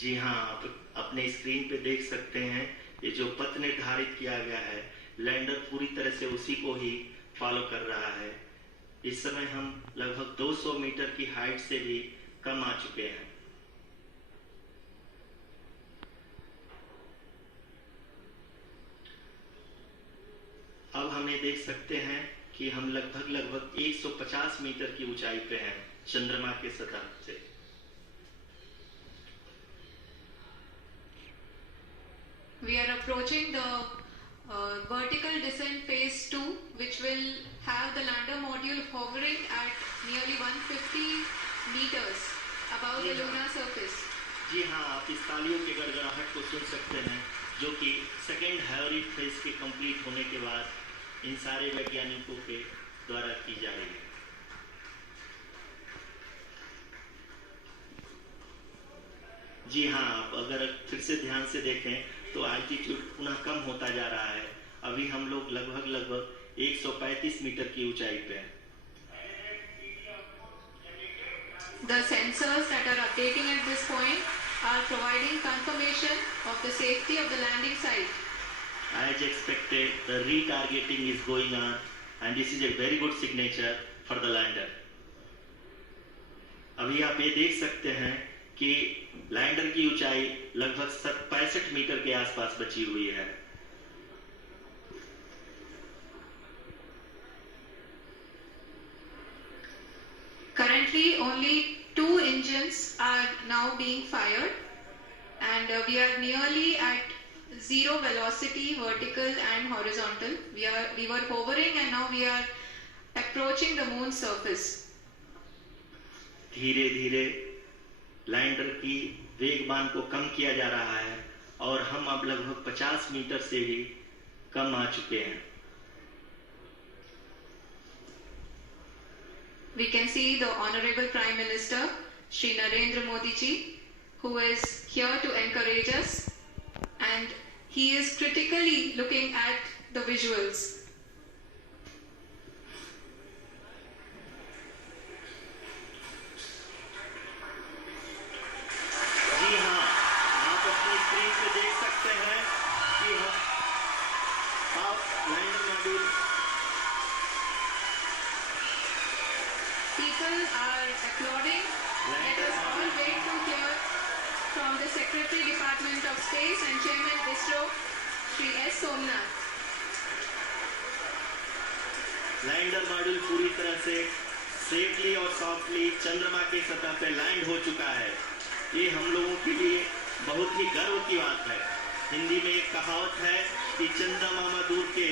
जी हाँ, आप अपने स्क्रीन पे देख सकते हैं ये जो पथ निर्धारित किया गया है, लैंडर पूरी तरह से उसी को ही फॉलो कर रहा है। इस समय हम लगभग 200 मीटर की हाइट से भी कम आ चुके हैं। अब हमें देख सकते हैं कि हम लगभग 150 मीटर की ऊंचाई पे हैं चंद्रमा के सतह से। We are approaching the vertical descent phase 2, which will have the lander module hovering at nearly 150 meters above the lunar surface. जी हाँ, आप इस तालियों के गड़गड़ाहट को सुन सकते हैं, जो कि सेकेंड हैवरिक फेज के कंप्लीट होने के बाद इन सारे वैज्ञानिकों के द्वारा की जाएगी। जी हाँ, आप अगर फिर से ध्यान से देखें तो एल्टीट्यूड पुनः कम होता जा रहा है। अभी हम लोग लगभग 135 मीटर की ऊंचाई पे हैं। The sensors that are updating at this point are providing confirmation of the safety of the landing site. As expected, the retargeting is going on, and this is a very good signature for the lander. अभी आप ये देख सकते हैं कि lander की ऊंचाई लगभग 65 मीटर के आसपास बची हुई है। Currently, only 2 engines are now being fired, and we are nearly at zero velocity, vertical and horizontal. We were hovering, and now we are approaching the moon's surface. धीरे धीरे लैंडर की वेगमान को कम किया जा रहा है और हम अब लगभग 50 मीटर से भी कम आ चुके हैं। We can see the Honorable Prime Minister, Shri Narendra Modi ji, who is here to encourage us, and he is critically looking at the visuals. जी हाँ, आप अपनी स्क्रीन पे देख सकते हैं कि हम lander module. People are applauding. Let us all wait to hear from the Secretary Department of Space and Chairman ISRO, Shri S. Somnath. Lander module पूरी तरह से सेफली और सॉफ्टली चंद्रमा की सतह पे लैंड हो चुका है। ये हम लोगों के लिए बहुत ही गर्व की बात है। हिंदी में एक कहावत है कि चंदा मामा दूर के,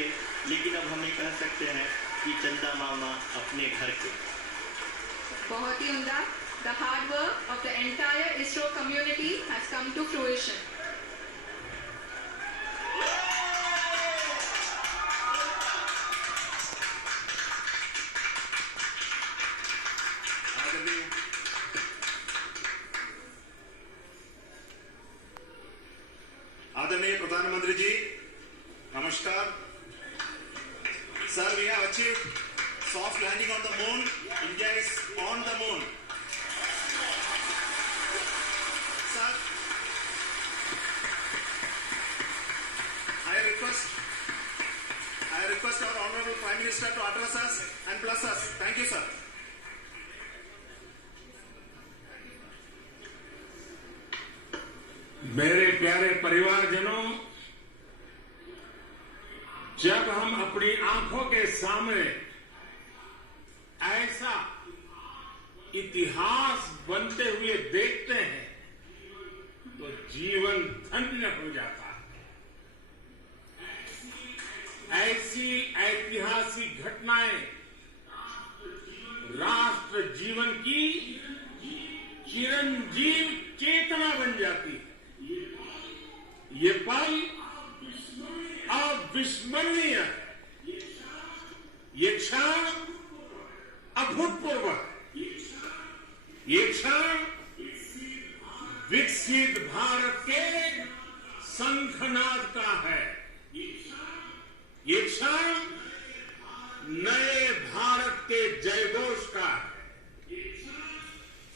लेकिन अब हमें कह सकते हैं कि चंदा मामा अपने घर के। बहुत ही उम्दा. The hard work of the entire ISRO community has come to fruition. आदरणीय प्रधानमंत्री जी, नमस्कार। Sir, we have achieved soft landing on the moon. India is on the moon. Sir, I request our Honorable Prime Minister to address us and bless us. Thank you, sir. मेरे प्यारे परिवारजनों, जब हम अपनी आंखों के सामने ऐसा इतिहास बनते हुए देखते हैं तो जीवन धन्य हो जाता है। ऐसी ऐतिहासिक घटनाएं राष्ट्र जीवन की चिरंजीव चेतना बन जाती है। ये पल अविस्मरणीय है। ये क्षण अभूतपूर्व है। ये क्षण विकसित भारत के शंखनाद का है। ये क्षण नए भारत के जयघोष का है।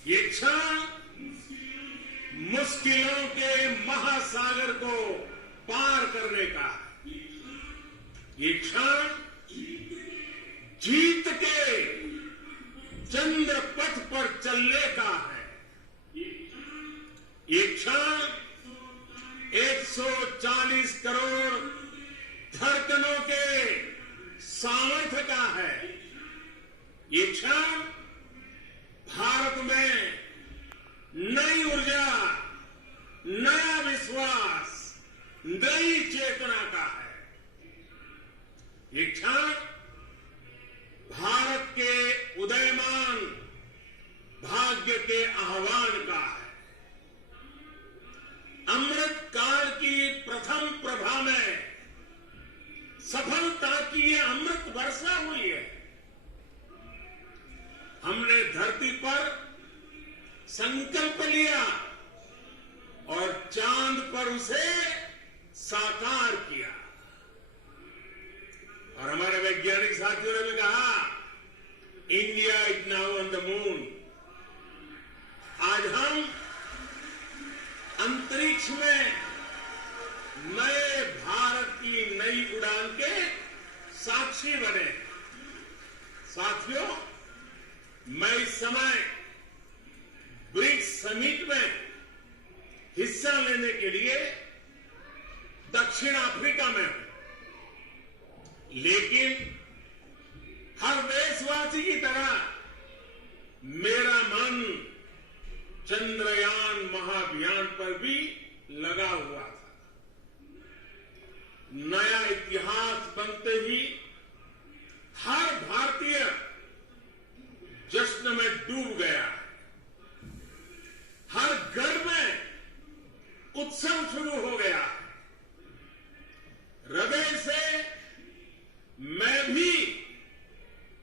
ये क्षण मुस्कुराहट मुश्किलों के महासागर को पार करने का ये क्षण जीत के चंद्र पथ पर चलने का है। ये क्षण 140 करोड़ धड़कनों के सामर्थ्य का है। ये क्षण भारत में नई ऊर्जा, नया विश्वास, नई चेतना का है। ये क्षण भारत के उदयमान भाग्य के आह्वान का है। अमृत काल की प्रथम प्रभा में सफलता की ये अमृत वर्षा हुई है। हमने धरती पर संकल्प लिया और चांद पर उसे साकार किया। और हमारे वैज्ञानिक साथियों ने भी कहा, India is now on the moon. आज हम अंतरिक्ष में नए भारत की नई उड़ान के साक्षी बने। साथियों, मैं इस समय ब्रिक्स समिट में हिस्सा लेने के लिए दक्षिण अफ्रीका में हूं, लेकिन हर देशवासी की तरह मेरा मन चंद्रयान महाअभियान पर भी लगा हुआ था। नया इतिहास बनते ही हर भारतीय जश्न में डूब गया। हर घर में उत्सव शुरू हो गया। हृदय से मैं भी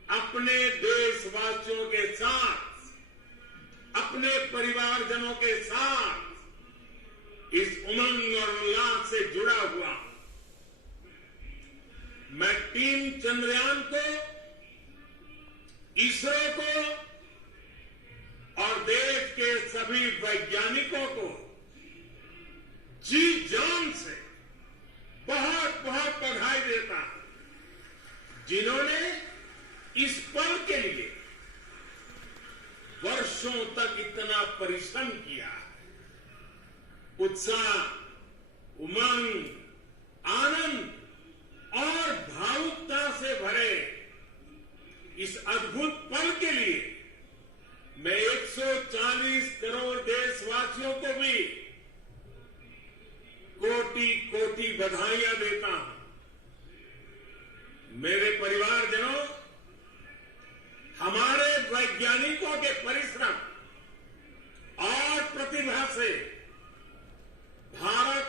अपने देशवासियों के साथ, अपने परिवारजनों के साथ इस उमंग और उल्लास से जुड़ा हुआ हूं। मैं टीम चंद्रयान को, इसरो को और देश के सभी वैज्ञानिकों को जी जान से बहुत बहुत बधाई देता हूं, जिन्होंने इस पल के लिए वर्षों तक इतना परिश्रम किया। उत्साह, उमंग, आनंद और भावुकता से भरे इस अद्भुत पल के लिए मैं 140 करोड़ देशवासियों को भी कोटि कोटि बधाइयां देता हूं। मेरे परिवारजनों, हमारे वैज्ञानिकों के परिश्रम और प्रतिभा से भारत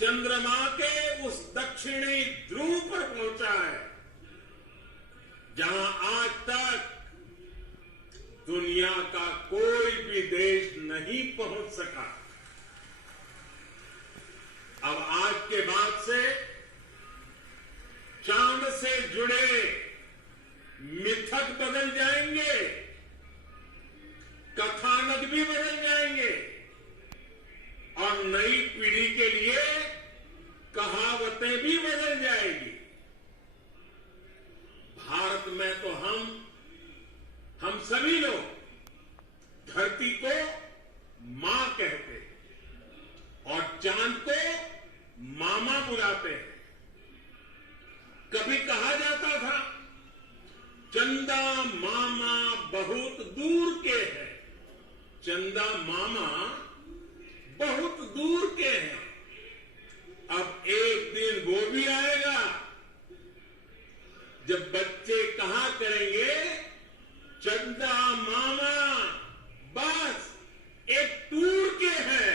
चंद्रमा के उस दक्षिणी ध्रुव पर पहुंचा है, जहां आज तक दुनिया का कोई भी देश नहीं पहुंच सका। अब आज के बाद से चांद से जुड़े मिथक बदल जाएंगे, कथानक भी बदल जाएंगे और नई पीढ़ी के लिए कहावतें भी बदल जाएगी। भारत में तो हम सभी लोग धरती को मां कहते हैं और चांद को मामा बुलाते हैं। कभी कहा जाता था, चंदा मामा बहुत दूर के हैं। चंदा मामा बहुत दूर के हैं। अब एक दिन वो भी आएगा जब बच्चे कहा करेंगे, चंदा मामा बस एक टूर के हैं।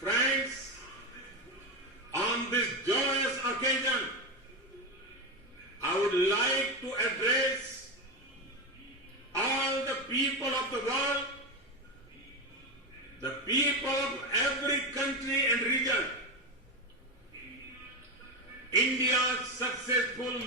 Friends, on this joyous occasion, I would like to address all the people of the world, the people of every country and region. India's successful